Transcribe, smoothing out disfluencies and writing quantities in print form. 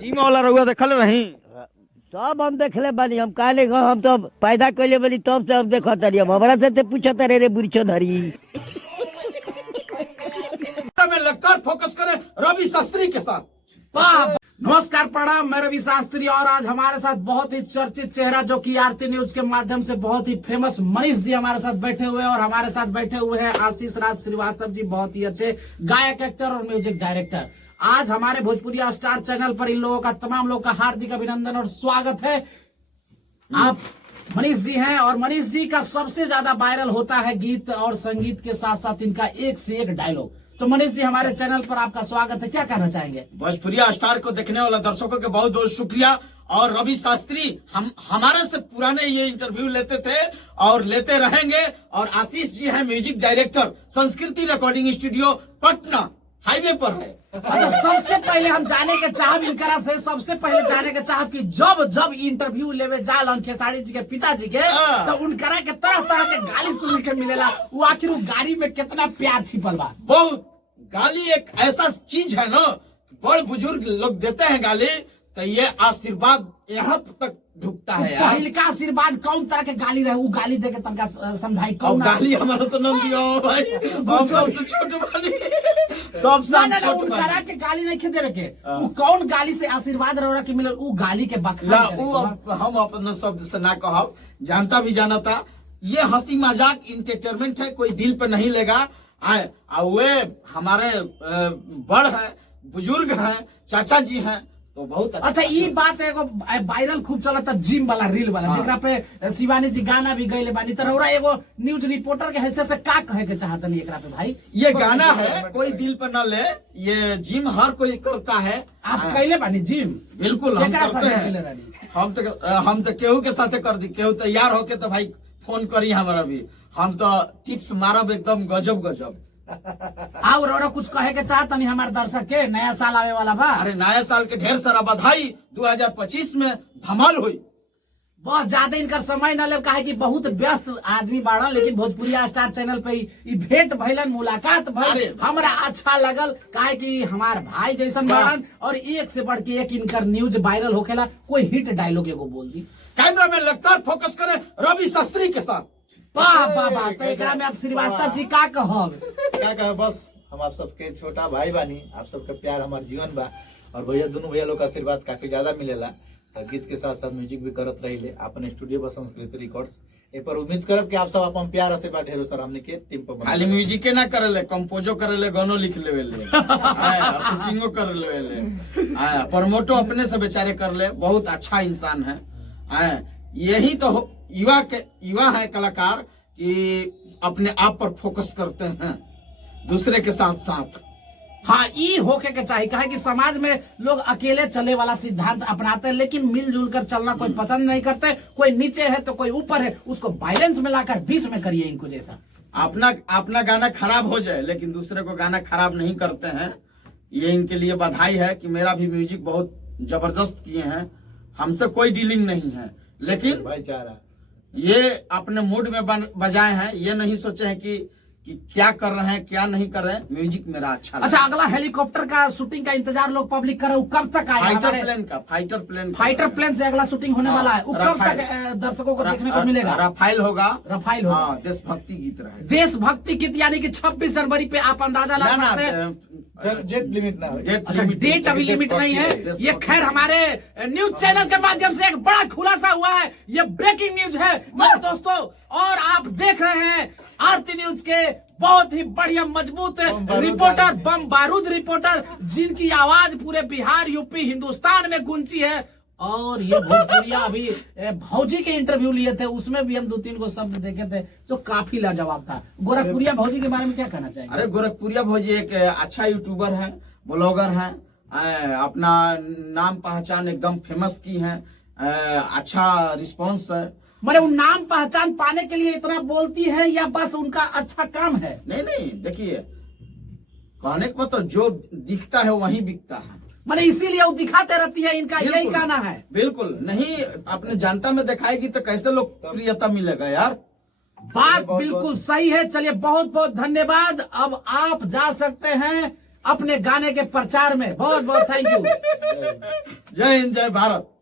Gym वाला रहुआ देखल रही सब हम देखले बानी। हम काहे हम तो पैदा कैले बानी तब से हम देखत रही। हमरा से ते पूछत रे बुढ़ियो धरी में लगकर फोकस करें रवि शास्त्री के साथ। नमस्कार प्रणाम, मैं रवि शास्त्री और आज हमारे साथ बहुत ही चर्चित चेहरा जो कि आरती न्यूज के माध्यम से बहुत ही फेमस मनीष जी हमारे साथ बैठे हुए हैं और हमारे साथ बैठे हुए हैं आशीष राज श्रीवास्तव जी, बहुत ही अच्छे गायक, एक्टर और म्यूजिक डायरेक्टर। आज हमारे भोजपुरी स्टार चैनल पर इन लोगों का, तमाम लोगों का हार्दिक अभिनंदन और स्वागत है। आप मनीष जी हैं और मनीष जी का सबसे ज्यादा वायरल होता है गीत और संगीत के साथ साथ इनका एक से एक डायलॉग। तो मनीष जी हमारे चैनल पर आपका स्वागत है, क्या कहना चाहेंगे? भोजपुरी स्टार को देखने वाला दर्शकों के बहुत बहुत शुक्रिया। और रवि शास्त्री हमारे से पुराने ये इंटरव्यू लेते थे और लेते रहेंगे। और आशीष जी हैं म्यूजिक डायरेक्टर, संस्कृति रिकॉर्डिंग स्टूडियो पटना हाईवे पर है। अच्छा, सबसे पहले हम जाने के चाहब इनकरा से, सबसे पहले जाने के चाहब कि जब इंटरव्यू लेवे जालन खेसारी जी के पिताजी के, तो उनकरा के तरह तरह के गाली सुनने के मिलेला। वो आखिर वो गाड़ी में कितना प्यार छिपल बा? बहुत गाली एक ऐसा चीज है ना, बड़ बुजुर्ग लोग देते हैं गाली तो ये आशीर्वाद यहाँ तक ढुकता है यार। पहिलका आशीर्वाद कौन तरह के गाली रहे, वो गाली दे के तनका समझाई कौन गाली हमारा से न दियो भाई, हम सबसे छोटे वाली सबसे छोटे उनकरा के गाली नहीं देवे के, वो कौन गाली से आशीर्वाद रहा कि मिले, वो गाली के बखला हम अपने शब्द से ना कहब, जानता भी जाना था। ये हंसी मजाक इंटरटेनमेंट है, कोई दिल पे नहीं लेगा। वे हमारे बड़ है, बुजुर्ग हैं, चाचा जी हैं, तो बहुत अच्छा। ये बात एगो वायरल खूब चला था जिम वाला रील वाला, जेकरा पे शिवानी जी गाना भी गईले बानी। तरह एगो न्यूज रिपोर्टर के हैसियत से का कहे के चाहतनी एकरा पे भाई? ये गाना है, कोई दिल पे न ले, ये जिम हर कोई करता है। आप कैले बानी जिम? बिल्कुल हम करते हैं। हम तो केहू के साथे कर दी, केहू तैयार होके तो भाई फोन करी हमारा भी, हम तो टिप्स मारब एकदम गजब गजब। और कुछ कहे के चाहत नहीं हमारे दर्शक के? नया साल आवे वाला बा। अरे नया साल के ढेर सारा बधाई। 2025 में धमाल हुई। बहुत ज्यादा इनका समय न ले, काहे कि बहुत व्यस्त आदमी बाड़ा, लेकिन भोजपुरी स्टार चैनल पे ई भेंट भइलन, मुलाकात भइल, हमरा अच्छा लगल। काहे कि हमार भाई जैसन बाड़न और एक से बढ़ के एक इनकर न्यूज वायरल होखेला। कोई हिट डायलॉग एगो बोल दी। कैमरा में लगता फोकस करें रवि शास्त्री के साथ। वाह, तो एकरा में आप श्रीवास्तव जी का कहब? क्या कहे, बस हम आप सबके छोटा भाई बानी, आप सबके प्यार हमार जीवन बा। और भैया दोनों भैया लोग का आशीर्वाद काफी ज्यादा मिलेला। तो गीत के साथ साथ म्यूजिक भी करत रहिले अपन स्टूडियो पर संस्कृति रिकॉर्ड्स। ए पर उम्मीद करब कि आप सब अपन प्यार आशीर्वाद ढेरों सारा हमने के टीम पर खाली म्यूजिक के ना करले, कंपोजो करले, गानो लिख लेवेले, शूटिंगो कर लेवेले, प्रमोटो अपने से बेचारे करले। बहुत अच्छा इंसान है। यही तो युवा है कलाकार कि अपने आप पर फोकस करते हैं दूसरे के साथ साथ। हाँ, ये होके के चाहिए। कहे कि समाज में लोग अकेले चले वाला सिद्धांत अपनाते हैं, लेकिन मिलजुल कर चलना कोई पसंद नहीं करते। कोई नीचे है तो कोई ऊपर है, उसको बैलेंस में लाकर बीच में करिए इनको जैसा। अपना गाना खराब हो जाए लेकिन दूसरे को गाना खराब नहीं करते हैं। ये इनके लिए बधाई है कि मेरा भी म्यूजिक बहुत जबरदस्त किए हैं। हमसे कोई डीलिंग नहीं है, लेकिन भाईचारा ये अपने मूड में बजाए हैं। ये नहीं सोचे हैं कि क्या कर रहे हैं क्या नहीं कर रहे हैं। म्यूजिक मेरा अच्छा। अच्छा, अगला हेलीकॉप्टर का शूटिंग का इंतजार लोग पब्लिक कर रहे हैं, कब तक आएगा? फाइटर प्लेन से अगला शूटिंग होने वाला है, कब तक दर्शकों को देखने को मिलेगा? रफाइल होगा। देशभक्ति गीत रहे, देशभक्ति गीत, यानी कि 26 जनवरी पे आप अंदाजा लगा सकते हैं। डेट लिमिट ना हो। अच्छा, डेट अभी लिमिट नहीं है। ये खैर हमारे न्यूज चैनल के माध्यम से एक बड़ा खुलासा हुआ है, ये ब्रेकिंग न्यूज है दोस्तों। और आप देख रहे हैं आरती न्यूज के बहुत ही बढ़िया मजबूत रिपोर्टर, बम बारूद रिपोर्टर, जिनकी आवाज पूरे बिहार, यूपी, हिंदुस्तान में गूंजी है। और ये भोजपुरिया अभी भौजी के इंटरव्यू लिए थे, उसमें भी हम 2-3 को शब्द देखे थे जो काफी लाजवाब था। गोरखपुरिया भौजी के बारे में क्या कहना चाहिए? अरे गोरखपुरिया भौजी एक अच्छा यूट्यूबर है, ब्लॉगर है, अपना नाम पहचान एकदम फेमस की है। अच्छा रिस्पॉन्स है। मैंने वो नाम पहचान पाने के लिए इतना बोलती है या बस उनका अच्छा काम है? नहीं, देखिए कहने का मतलब जो दिखता है वही बिकता है। मैंने इसीलिए वो दिखाते रहती है, इनका यही कहना है। बिल्कुल नहीं, अपने जनता में दिखाएगी तो कैसे लोकप्रियता मिलेगा यार। बात बिल्कुल सही है। चलिए, बहुत बहुत धन्यवाद। अब आप जा सकते हैं अपने गाने के प्रचार में। बहुत बहुत थैंक यू। जय हिंद जय भारत।